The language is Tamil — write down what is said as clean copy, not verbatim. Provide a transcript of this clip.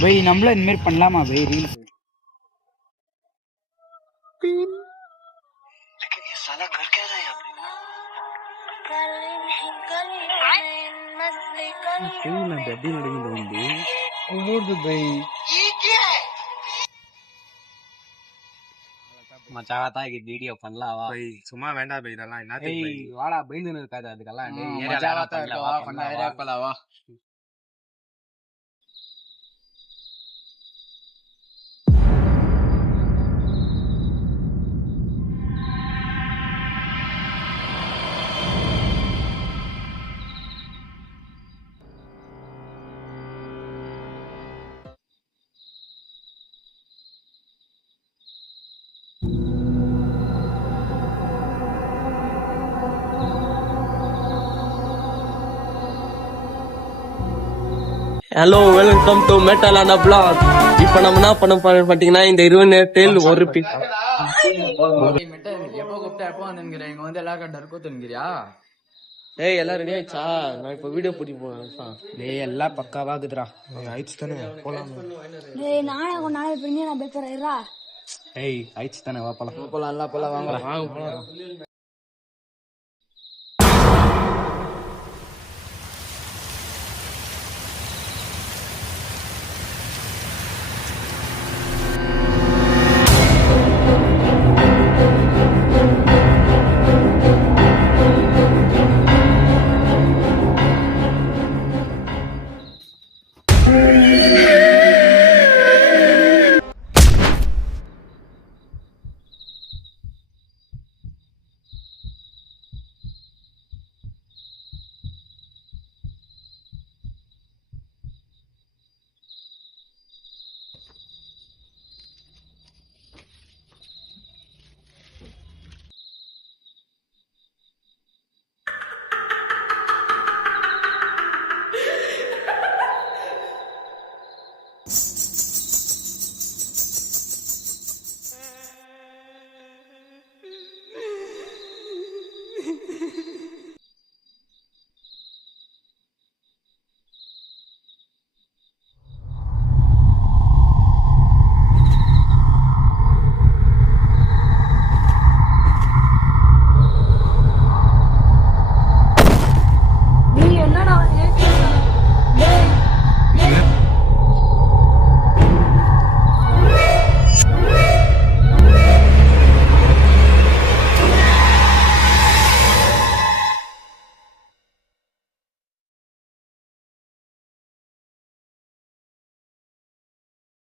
பை நம்மள இந்த மாதிரி பண்ணலாமா பை ரீல்ஸ்? மச்சாவா வீடியோ பண்ணலாம் வா. சும்மா வேண்டாம் பை, இதெல்லாம் என்ன வாடா பயந்துன்னு இருக்காது அதுக்கெல்லாம். வா. Hello, welcome to Metal and Black. இப்ப நம்ம என்ன பண்ண பாத்தீங்கன்னா, இந்த 20 நேரத்தில் ஒரு எப்போ கூப்பிட்டா எப்போ வந்துங்கிற இங்க வந்து எல்லாரும் டர்கோ தன்கிறியா? டேய் எல்லாம் ரெடி ஆயிடுச்சா? நான் இப்ப வீடியோ பிடிக்க போறேன். டேய் எல்லாம் பக்காவாகுதுடா. ஆயிடுச்சு தானே, போலாம். டேய் நானே நான் பேப்பர் ஏய் ஆயிடுச்சு தானே, வா போலாம். போலாம் வாங்க.